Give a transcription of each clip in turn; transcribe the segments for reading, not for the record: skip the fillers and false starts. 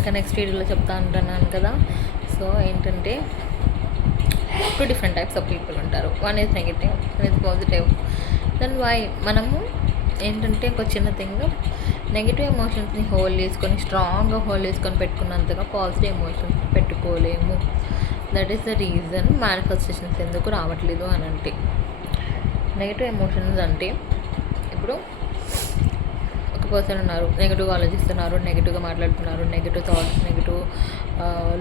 చేసినాక నెక్స్ట్ వీడియోలో చెప్తా అంటున్నాను కదా. సో ఏంటంటే 2 డిఫరెంట్ టైప్స్ ఆఫ్ పీపుల్ ఉంటారు. One is negative, one is positive. Then why మనము ఏంటంటే ఒక చిన్న థింగ్ నెగిటివ్ ఎమోషన్స్ని హోల్డ్ చేసుకొని స్ట్రాంగ్గా హోల్డ్ చేసుకొని పెట్టుకున్నంతగా పాజిటివ్ ఎమోషన్స్ పెట్టుకోలేము. That is the reason manifestations ఎందుకు రావట్లేదు అని అంటే. నెగిటివ్ ఎమోషన్స్ అంటే ఇప్పుడు ఒక పర్సన్ ఉన్నారు, నెగిటివ్గా ఆలోచిస్తున్నారు, నెగిటివ్గా మాట్లాడుతున్నారు, negative thoughts, negative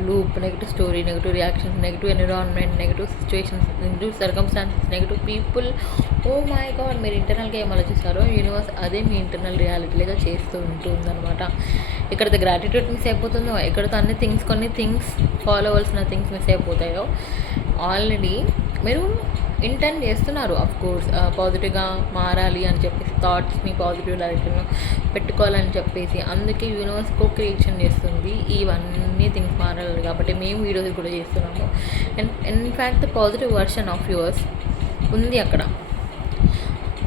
loop, negative story, negative reactions, negative environment, negative situations, negative circumstances, negative people. Oh my god, మీరు ఇంటర్నల్గా ఏం ఆలోచిస్తారో యూనివర్స్ అదే మీ ఇంటర్నల్ రియాలిటీగా చేస్తూ ఉంటుందన్నమాట. ఎక్కడైతే గ్రాటిట్యూడ్ మిస్ అయిపోతుందో, ఎక్కడైతే అన్ని థింగ్స్ కొన్ని థింగ్స్ ఫాలో అవ్వాల్సిన థింగ్స్ మిస్ అయిపోతాయో ఆల్రెడీ మీరు ఇంటెంట్ చేస్తున్నారు. ఆఫ్ కోర్స్ పాజిటివ్గా మారాలి అని చెప్పేసి థాట్స్ని పాజిటివ్ డైరెక్షన్లో పెట్టుకోవాలని చెప్పేసి అందుకే యూనివర్స్ క్రియేషన్ చేస్తుంది ఇవన్నీ థింగ్స్ మారాలి కాబట్టి మేము వీడియోస్ కూడా చేస్తున్నాము. And in fact the positive version of yours ఉంది అక్కడ.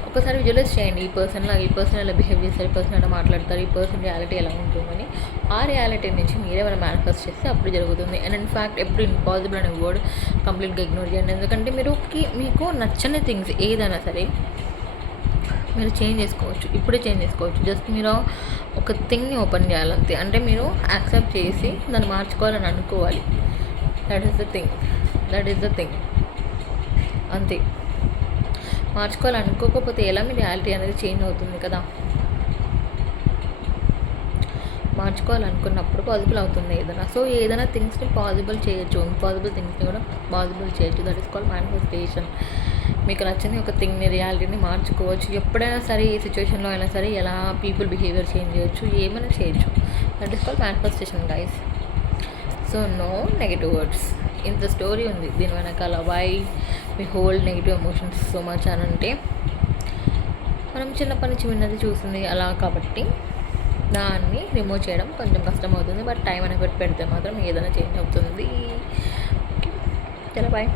ఒకసారి విజువలైజ్ చేయండి, ఈ పర్సన్ ఎలా బిహేవ్ చేస్తారు, ఈ పర్సన్ ఎలా మాట్లాడతారు, ఈ పర్సన్ రియాలిటీ ఎలా ఉంటుందని. ఆ రియాలిటీ నుంచి మీరేమైనా మేనిఫెస్ట్ చేస్తే అప్పుడు జరుగుతుంది. అండ్ ఇన్ఫ్యాక్ట్ ఎప్పుడు ఇంపాసిబుల్ అనే వర్డ్ కంప్లీట్గా ఇగ్నోర్ చేయండి. ఎందుకంటే మీకు నచ్చని థింగ్స్ ఏదైనా సరే మీరు చేంజ్ చేసుకోవచ్చు, ఇప్పుడే చేంజ్ చేసుకోవచ్చు. జస్ట్ మీరు ఒక థింగ్ని ఓపెన్ చేయాలంతే. అంటే మీరు యాక్సెప్ట్ చేసి దాన్ని మార్చుకోవాలని అనుకోవాలి. దట్ ఈస్ ద థింగ్ అంతే. మార్చుకోవాలనుకోకపోతే ఎలా మీ రియాలిటీ అనేది చేంజ్ అవుతుంది కదా. మార్చుకోవాలనుకున్నప్పుడు పాసిబుల్ అవుతుంది ఏదైనా. సో ఏదైనా థింగ్స్ని పాసిబుల్ చేయొచ్చు, ఇంపాసిబుల్ థింగ్స్ని కూడా పాసిబుల్ చేయొచ్చు. That is called manifestation. మీకు నచ్చింది ఒక థింగ్ని, రియాలిటీని మార్చుకోవచ్చు. ఎప్పుడైనా సరే ఏ సిచ్యువేషన్లో అయినా సరే ఎలా పీపుల్ బిహేవియర్ చేంజ్ చేయొచ్చు, ఏమైనా చేయొచ్చు. That is called manifestation guys. So no negative words. ఇంత స్టోరీ ఉంది దీని వెనకాల. Why we hold negative emotions so much అని అంటే మనం చిన్నప్పటి నుంచి విన్నది చూసింది అలా కాబట్టి దాన్ని రిమూవ్ చేయడం కొంచెం కష్టమవుతుంది. బట్ టైం అనేది పెడితే మాత్రం ఏదైనా చేంజ్ అవుతుంది. ఓకే, చలో బాయ్.